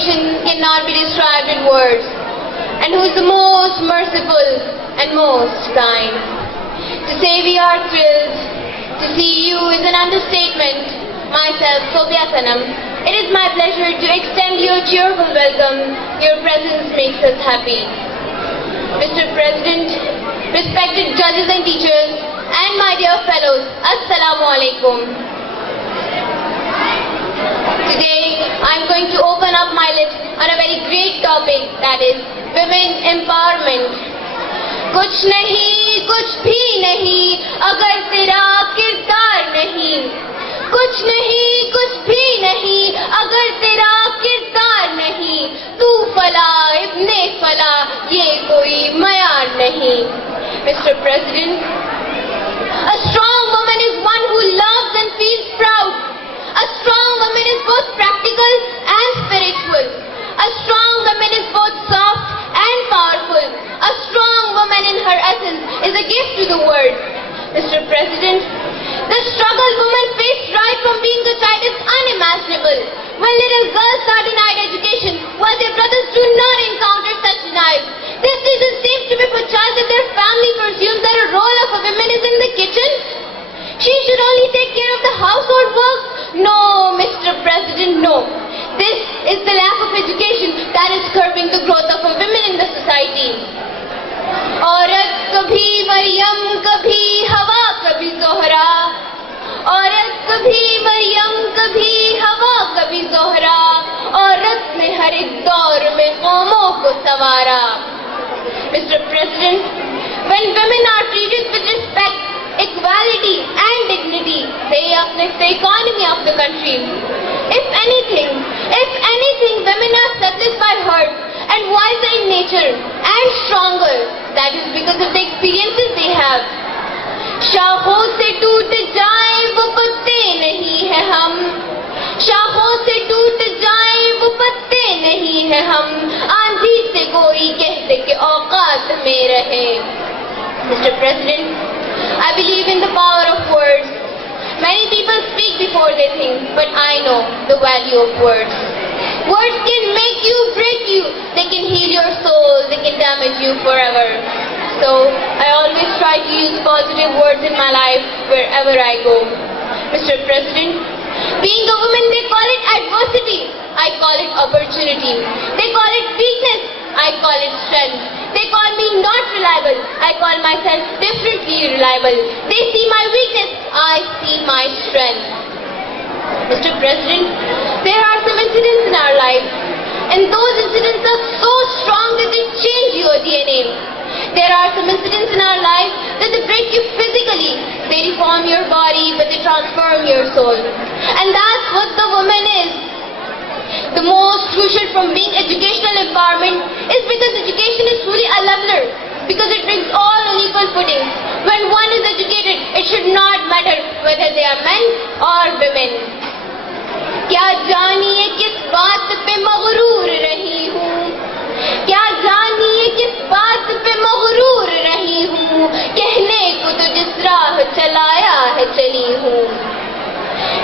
education cannot be described in words, and who is the most merciful and most kind. To say we are thrilled to see you is an understatement. Myself, Sophia Sanam, it is my pleasure to extend you a cheerful welcome. Your presence makes us happy. Mr. President, respected judges and teachers, and my dear fellows, Assalamu alaikum. Today, I am going to open up my lips on a very great topic, that is women empowerment. कुछ नहीं, कुछ भी नहीं, अगर तेरा किरदार नहीं. कुछ नहीं, कुछ भी नहीं, अगर तेरा किरदार नहीं. तू फला, इब्ने फला, ये कोई मयार नहीं. Mr. President, a strong woman is one who loves and feels proud. A strong woman is both practical and spiritual. A strong woman is both soft and powerful. A strong woman in her essence is a gift to the world. Mr. President, the struggle women faced right from being a child is unimaginable. When little girls are denied education, while their brothers do not encounter such denials, this reason seems to be portrayed that their family presumes that a role of a woman is in the kitchen. She should only take care of the household work. No, Mr. President, no. This is the lack of education that is curbing the growth of a woman in the society. औरत कभी मरियम, कभी हवा, कभी ज़ोहरा. औरत कभी मरियम, कभी हवा, कभी ज़ोहरा. औरत ने हर एक दौर में कौमों को संवारा. Mr. President, when women are treated with respect, equality and dignity, they uplift the economy of the country. If anything, women are selfless by heart and wiser in nature and stronger. That is because of the experiences they have. शाखों से टूट जाए वो पत्ते नहीं है हम. शाखों से टूट जाए वो पत्ते नहीं है हम. आंधी से कोई कहते कि औकात में रहे. Mr. President, I believe in the power of words. Many people speak before they think, but I know the value of words. Words can make you, break you. They can heal your soul. They can damage you forever. So, I always try to use positive words in my life wherever I go. Mr. President, being a woman, they call it adversity. I call it opportunity. They call it weakness. I call it strength. They call me not reliable. I call myself differently reliable. They see my weakness. I see my strength. Mr. President, there are some incidents in our life, and those incidents are so strong that they change your DNA. There are some incidents in our life that they break you physically. They deform your body, but they transform your soul. And that's what the woman is. The most crucial from being educational empowerment is because education is truly a leveler, because it brings all on equal footing. When one is educated, it should not matter whether they are men or women. क्या जानिए किस बात पे मगरूर रही हूँ. क्या जानिए किस बात पे मगरूर रही हूँ. कहने को तो जिस राह चलाया है चली हूँ.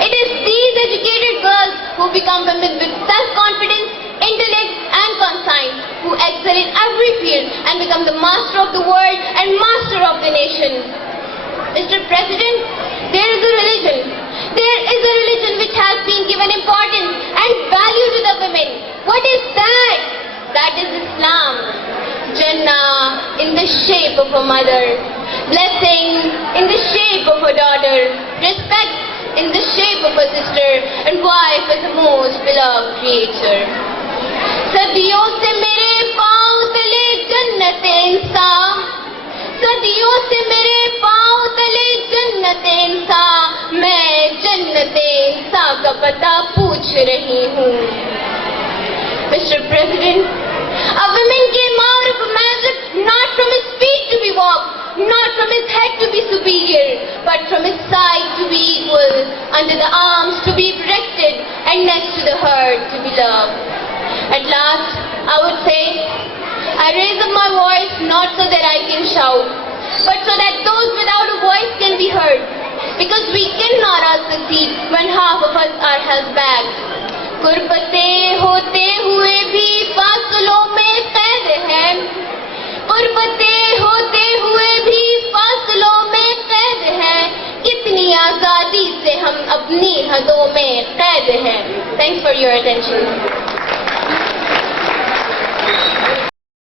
It is these educated girls who become women with self-confidence, intellect and conscience, who excel in every field and become the master of the world and master of the nation. Mr. President, there is a religion which has been given importance and value to the women. What is that? That is Islam. Jannah in the shape of a mother, blessing in the shape of a daughter, respect in the shape of a sister, and wife as the most beloved creature. सदियों से मेरे पाँव तले जन्नत इंसान. सदियों से मेरे पाँव तले जन्नत इंसान. मैं जन्नत इंसान का पता पूछ रही हूँ. Mr. President, a woman came out of a man not from his feet to be walked, not from his head to be superior, but from his side to be equal, under the arms to be protected, and next to the heart to be loved. At last, I would say, I raise up my voice not so that I can shout, but so that those without a voice can be heard, because we cannot all succeed when half of us are held back. गुरबतें होते हुए فتح ہوتے ہوئے بھی فاصلوں میں قید ہے. کتنی آزادی سے ہم اپنی حدوں میں قید ہیں. Thanks for your attention.